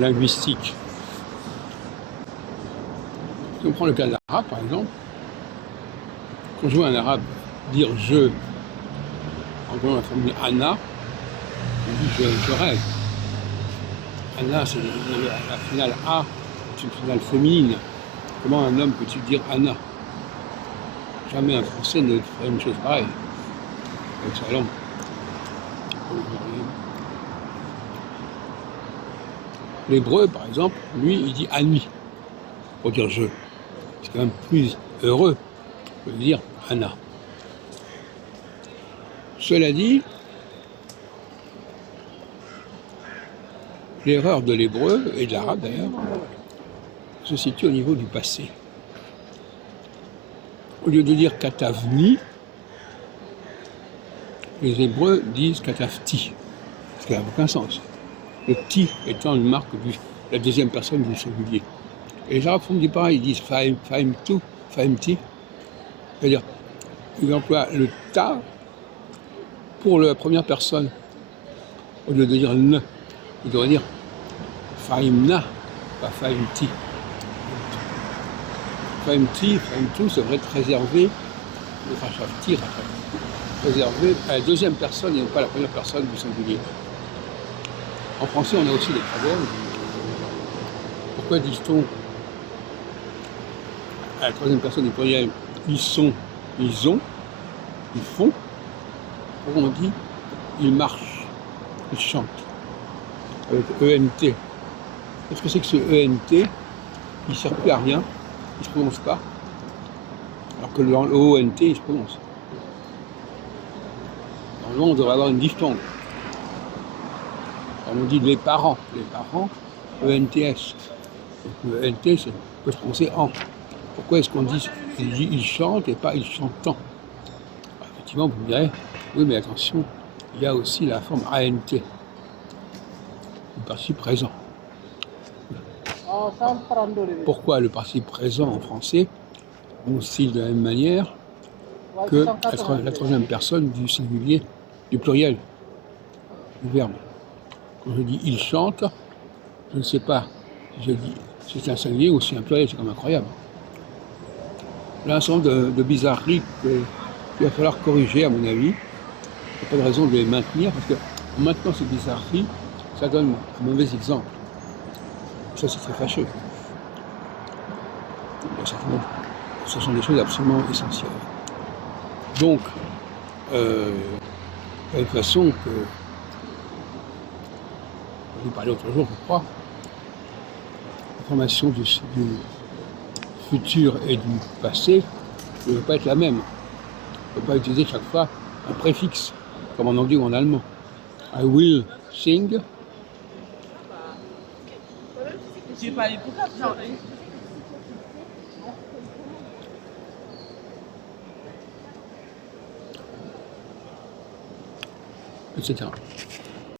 linguistique. Si on prend le cas de l'arabe, par exemple, quand je vois un arabe dire je, en prenant la formule Anna, on dit je rêve. Anna, c'est la finale A, c'est une finale féminine. Comment un homme peut-il dire Anna? Jamais un Français ne ferait une chose pareille avec sa langue. L'hébreu, par exemple, lui, il dit Ani pour dire je. C'est quand même plus heureux que de dire Anna. Cela dit, l'erreur de l'hébreu, et de l'arabe d'ailleurs, se situe au niveau du passé. Au lieu de dire katavni, les hébreux disent katavti, ce qui n'a aucun sens. Le ti étant une marque de la deuxième personne du singulier. Et les arabes font du pareil, ils disent faimtu, faimti, c'est-à-dire ils emploient le ta pour la première personne. Au lieu de dire ne, ils devraient dire faimna, pas faimti. Faimti, faimtu, ça devrait être réservé, réservé à la deuxième personne et non pas à la première personne du singulier. En français, on a aussi des problèmes. Pourquoi dit-on à la troisième personne du pluriel ils sont, ils ont, ils font? Pourquoi on dit ils marchent, ils chantent avec ENT? Qu'est-ce que c'est que ce ENT? Il ne sert plus à rien, il ne se prononce pas, alors que dans le ONT, il se prononce. Normalement, on devrait avoir une diphtongue. Alors, on dit les parents, ENTS. Donc, le ENT, ça peut se prononcer en. Pourquoi est-ce qu'on dit ils chantent et pas ils chantant? Alors, effectivement, vous me direz, oui, mais attention, il y a aussi la forme ANT, le participe présent. Pourquoi le participe présent en français on style de la même manière que la troisième personne du singulier, du pluriel, du verbe? Quand je dis il chante, je ne sais pas si je dis si c'est un singulier ou si c'est un pluriel, c'est quand même incroyable. Là, un certain nombre de bizarreries qu'il va falloir corriger, à mon avis. Il n'y a pas de raison de les maintenir, parce que en maintenant ces bizarreries, ça donne un mauvais exemple. Ça, c'est très fâcheux. Ce sont des choses absolument essentielles. Donc, de la même façon que on parlait l'autre jour, je crois, l'information du futur et du passé ne peut pas être la même. On ne peut pas utiliser chaque fois un préfixe, comme en anglais ou en allemand. I will sing. Etc.